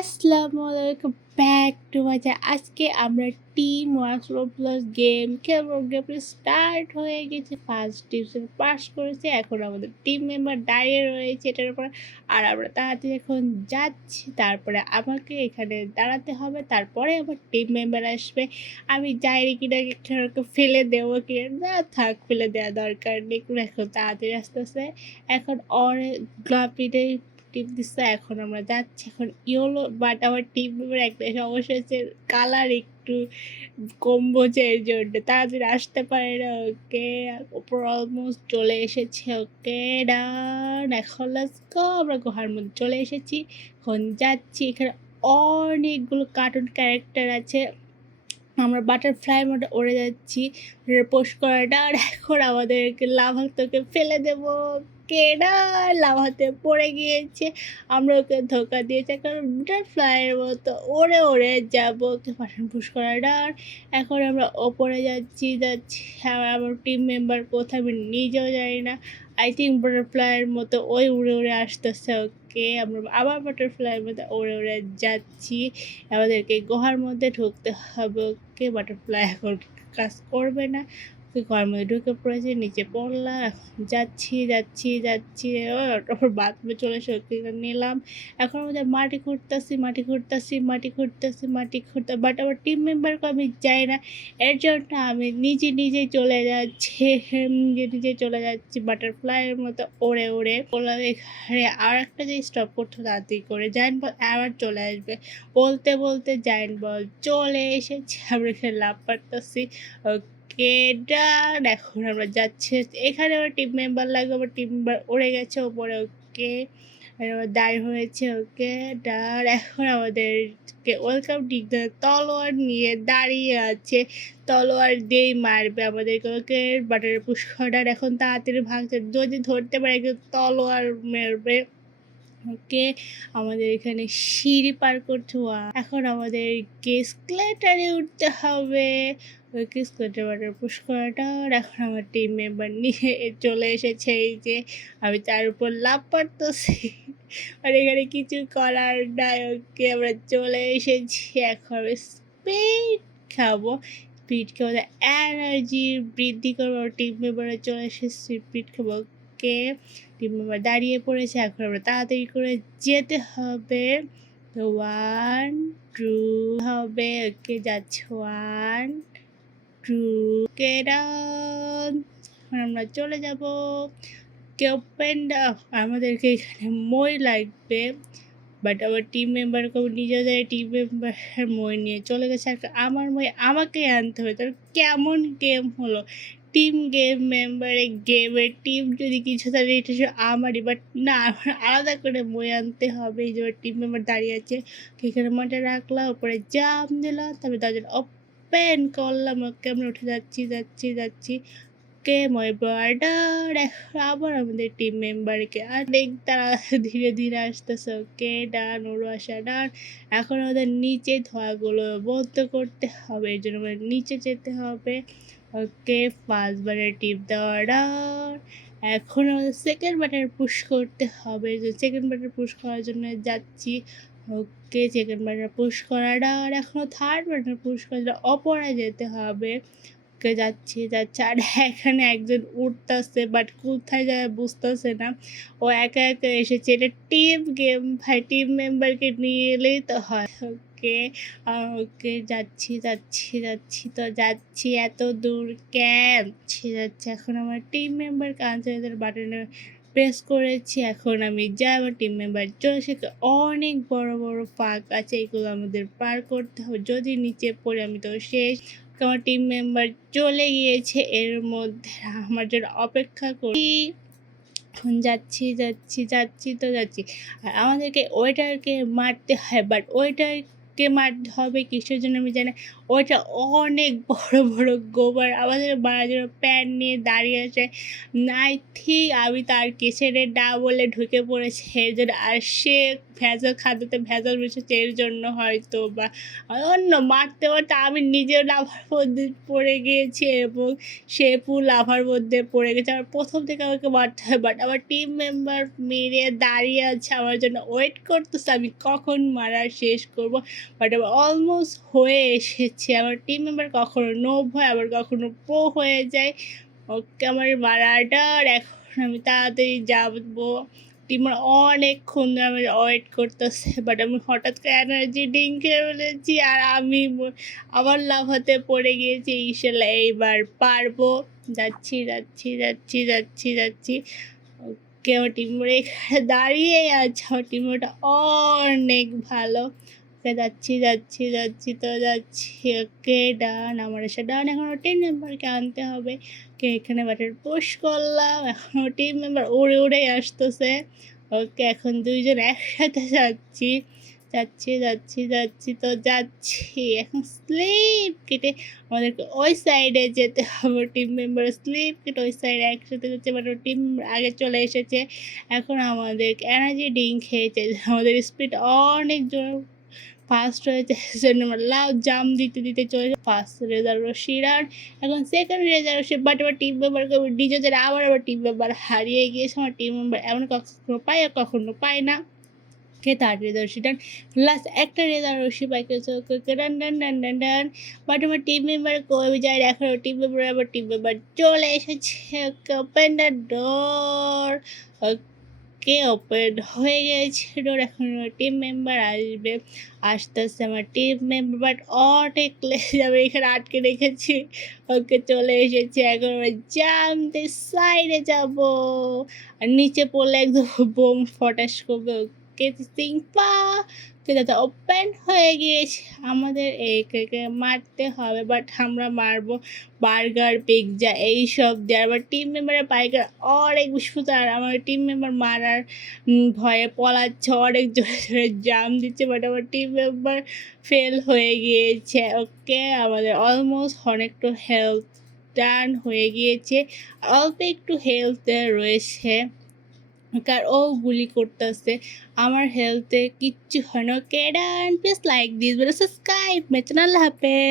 আসসালামু আলাইকুম back to my আজকে আমরা টিম ওয়ার্ক প্লাস গেম খেলবো। গেমটা স্টার্ট হয়ে গেছে, ফার্স্ট ডিভিশন পাস করেছে। এখন আমাদের টিম মেম্বার দাঁড়িয়ে রয়েছে এটার উপর, আর আমরা তাড়াতাড়ি এখন যাচ্ছি। তারপরে আমাকে এখানে দাঁড়াতে হবে, তারপরে আমার টিম মেম্বার আসবে। আমি যাই কিনা খেলাকে ফেলে দেবো কিনা, না থাক, ফেলে দেওয়া দরকার নেই। এখন তাড়াতাড়ি আসতেছে। এখন অনেক গ্লাপিতে টিপ দিচ্ছে। এখন আমরা যাচ্ছি এখন ইয়েলো, বাট আমার টিম মেম্বার একটা সমস্যা হচ্ছে, কালার একটু কম্বোজে, এর জন্য তাড়াতাড়ি আসতে পারে না। ওকে, ওপর অলমোস্ট চলে এসেছে। ওকে ডান, এখন লেটস গো। আমরা গুহার মধ্যে চলে এসেছি, এখন যাচ্ছি। এখানে অনেকগুলো কার্টুন ক্যারেক্টার আছে। আমরা বাটারফ্লাই মধ্যে উড়ে যাচ্ছি, পোস্ট করাটা। আর এখন আমাদেরকে লাভাতে ফেলে দেবো। কেডা লাভাতে পড়ে গিয়েছে, আমরা ওকে ধোকা দিয়েছি। কারণ বাটারফ্লাইয়ের মতো ওড়ে ওড়ে যাবো, ওকে পাঠান পুশ করাটা। আর এখন আমরা ওপরে যাচ্ছি। আমার টিম মেম্বার কোথায় আমি নিজেও জানি না। আই থিঙ্ক বাটারফ্লাইয়ের মতো ওই উড়ে উড়ে আসতেছে। ওকে, আমরা আবার বাটারফ্লাইয়ের মতো উড়ে উড়ে যাচ্ছি। আমাদেরকে গুহার মধ্যে ঢুকতে হবে। ওকে, বাটারফ্লাই এখন কাজ করবে না। ওকে, ঘরের মধ্যে ঢুকে পড়েছে, নিচে পড়লাম। এখন যাচ্ছি যাচ্ছি যাচ্ছি, তারপর বাথরুমে চলে এসে ওকে নিলাম। এখন আমাদের মাটি খুঁড়তেছি বাট আমার টিম মেম্বারকে আমি যাই না, এর জন্য আমি নিজে চলে যাচ্ছি। নিজে চলে যাচ্ছি বাটারফ্লাইয়ের মতো ওড়ে ওড়ে। বললাম এখানে আর একটা যে স্টপ করতে তাড়াতাড়ি করে জাইন বল আবার চলে আসবে। বলতে বলতে জাইন বল চলে এসেছে, আমরা এখানে লাভ পারতেছি। ওকে ডান, এখন আমরা যাচ্ছি। এখানে আমার টিম মেম্বার লাগবে, আমার টিম মেম্বার উড়ে গেছে ওপরে। ওকে, দাঁড়িয়ে হয়েছে। ওকে ডান, এখন আমাদেরকে ওয়েলকাম টিকতে তলোয়ার নিয়ে দাঁড়িয়ে আছে, তলোয়ার দিয়েই মারবে আমাদেরকে। ওকে, বাটার পুষ্করার এখন তাড়াতাড়ি ভাগছে, যদি ধরতে পারে তলোয়ার মারবে। ওকে, আমাদের এখানে সিঁড়ি পার করতে এখন আমাদেরকে স্কেলেটারে উঠতে হবে। ওকে, স্কেলেটার বাটার পুশ করাটা। আর এখন আমার টিম মেম্বার নিয়ে চলে এসেছে, এই যে আমি তার উপর লাভ পারতেছি, আর এখানে কিছু করার নাই। ওকে, আমরা চলে এসেছি। এখন আমি স্পিড খাবো, স্পিড খাবো, এনার্জি বৃদ্ধি করবো। টিম মেম্বারে চলে এসে স্পিড খাবো। ওকে, টিম মেম্বার দাঁড়িয়ে পড়েছে, এখন আমরা তাড়াতাড়ি করে যেতে হবে। তো 1 2 হবে। ওকে, যাচ্ছে 1 2, ওকে ডান, এখন আমরা চলে যাব। কেউ পেন্ডা, আমাদেরকে এখানে মই লাগবে, বাট আমার টিম মেম্বারকে নিজেদের টিম মেম্বার মই নিয়ে চলে গেছে। আর আমার মই আমাকে আনতে হবে। তার কেমন গেম হলো, টিম গেম মেম্বারে গেমের টিম যদি কিছু থাকে এটা আমারই, বাট না, আমার আলাদা করে মই আনতে হবে। এই যে টিম মেম্বার দাঁড়িয়ে আছে, এখানে মনটা রাখলাম, উপরে জাম দিলাম, তবে তাদের ওপেন করলাম। ওকে, আমরা উঠে যাচ্ছি। কে মই ব্রাদার, আবার আমাদের টিম মেম্বারকে আর তারা ধীরে ধীরে আসতেছে। ওকে ডান, ওরও আসা ডান। এখন আমাদের নিচে ধোয়াগুলো বন্ধ করতে হবে, এই জন্য আমাদের নিচে যেতে হবে। ওকে, ফার্স্ট বারের টিপ দেওয়া ডান। এখন আমাদের সেকেন্ড বাটার পুশ করতে হবে, সেকেন্ড বাটার পুশ করার জন্য যাচ্ছি। ওকে, সেকেন্ড বাটার পুশ করা ডান। এখনও থার্ড বাটার পুশ করে অপরে যেতে হবে। যাচ্ছি। আর এখানে একজন উঠতেছে, বাট কোথায় যায় বুঝতেছে না। ও একা এসেছে, এটা টিম গেম ভাই, টিম মেম্বারকে নিয়ে এলেই তো হয়। ওকে, ওকে যাচ্ছি এত দূর কেন যাচ্ছি। এখন আমার টিম মেম্বার কাউন্সিলের বাটনে প্রেস করেছি, এখন আমি যাই। আমার টিম মেম্বার চলে, সে অনেক বড় বড় ফাঁক আছে, এগুলো আমাদের পার করতে হবে। যদি নিচে পড়ে আমি তো শেষ। আমার টিম মেম্বার চলে গিয়েছে, এর মধ্যে আমার জন্য অপেক্ষা করি। এখন যাচ্ছি। আর আমাদেরকে ওইটাকে মারতে হয়, বাট ওইটাকে মারতে হবে কিসের জন্য আমি জানি। ওইটা অনেক বড় বড় গোবর আমাদের মারার জন্য প্যান নিয়ে দাঁড়িয়ে আছে। আই থিঙ্ক আমি তার কিচেনে না বলে ঢুকে পড়েছে, এর জন্য আর সে ভেজাল খাদ্যতে ভেজাল মিশেছে এর জন্য হয়তো বা অন্য মারতে মারতে আমি নিজেও লাফার মধ্যে পড়ে গিয়েছি এবং সে ফুল লাফার মধ্যে পড়ে গেছে। আমার প্রথম থেকে আমাকে মারতে হয়, বাট আমার টিম মেম্বার মেরে দাঁড়িয়ে আছে আমার জন্য, ওয়েট করতেছে আমি কখন মারা শেষ করব। বাট আমার অলমোস্ট হয়ে এসেছে। আমার টিম মেম্বার কখনো নোব হয়, আবার কখনো প্রো হয়ে যায়। ওকে আমার মারাটার এখন আমি তাড়াতাড়ি যাবো। টিমার অনেকক্ষণ ধরে আমি ওয়েট করতেছে, বাট আমি হঠাৎ করে এনার্জি ড্রিঙ্ক খেয়ে ফেলেছি আর আমি আবার লাফাতে পড়ে গিয়েছি। ইনশাল্লাহ এইবার পারবো। যাচ্ছি যাচ্ছি যাচ্ছি যাচ্ছি যাচ্ছি। ওকে আমার টিমোর এখানে দাঁড়িয়ে আছে, আমার টিমোটা অনেক ভালো। ওকে যাচ্ছি যাচ্ছি যাচ্ছি তো যাচ্ছি। ওকে ডান, আমার এসে ডান। এখনও 10 মেম্বারকে আনতে হবে। ওকে এখানে বাটন পুশ করলাম, এখনও টিম মেম্বার উড়ে উড়েই আসতেছে। ওকে এখন দুইজন একসাথে যাচ্ছি যাচ্ছি যাচ্ছি যাচ্ছি তো যাচ্ছি। এখন স্লিপ কেটে আমাদেরকে ওই সাইডে যেতে হবে। টিম মেম্বার স্লিপ কেটে ওই সাইডে একসাথে যাচ্ছে, বাট টিম আগে চলে এসেছে। এখন আমাদের এনার্জি ড্রিঙ্ক খেয়েছে, আমাদের স্পিড অনেক জোর ফার্স্ট হয়েছে, সেজন্য আমরা লাভ জাম দিতে দিতে চলে যায় ফার্স্ট রেজার্ভেশন রান। এখন সেকেন্ড রেজার্ভেশন, বাট আমার টিম মেম্বারকে ডিজে আবার টিম মেম্বার হারিয়ে গিয়েছে। আমার টিম মেম্বার এমন কখনো পায় আর কখনো পায় না। কে তার রেজার্ভেশন ডান, লাস্ট একটা রেজার্ভেশন পাইকে done done done done done. But আমার টিম মেম্বার কই যায়, এখন টিম মেম্বার আবার টিম মেম্বার চলে এসেছে। Open the door. Okay open হয়ে গেছে ডোর, এখন টিম মেম্বার আসবে। আস্তে আস্তে আমার টিম মেম্বার বাট অনেক লেগে যাবে, এখানে আটকে রেখেছি। ওকে চলে এসেছে, এখন আমরা জামতে সাইডে যাব আর নিচে পড়লে একদম বোম ফটাস করবে। সিং পা যাতে ওপেন হয়ে গিয়েছে, আমাদের একে মারতে হবে, বাট আমরা মারবো বার্গার পিৎজা এইসব দিয়ে। আবার টিম মেম্বারের পাইকার অনেক বিস্ফোত, আর আমার টিম মেম্বার মারার ভয়ে পলাচ্ছে, অনেক জোরে জোরে জাম দিচ্ছে, বাট আমার টিম মেম্বার ফেল হয়ে গিয়েছে। ওকে আমাদের অলমোস্ট অনেকটা হেলথ ডান হয়ে গিয়েছে, অল্প একটু হেলথ রয়েছে। কার ও গুলি করতেছে, আমার হেলথে কিচ্ছু হয় না। Okay done, please like this, subscribe my channel. আল্লাহ হাফেজ।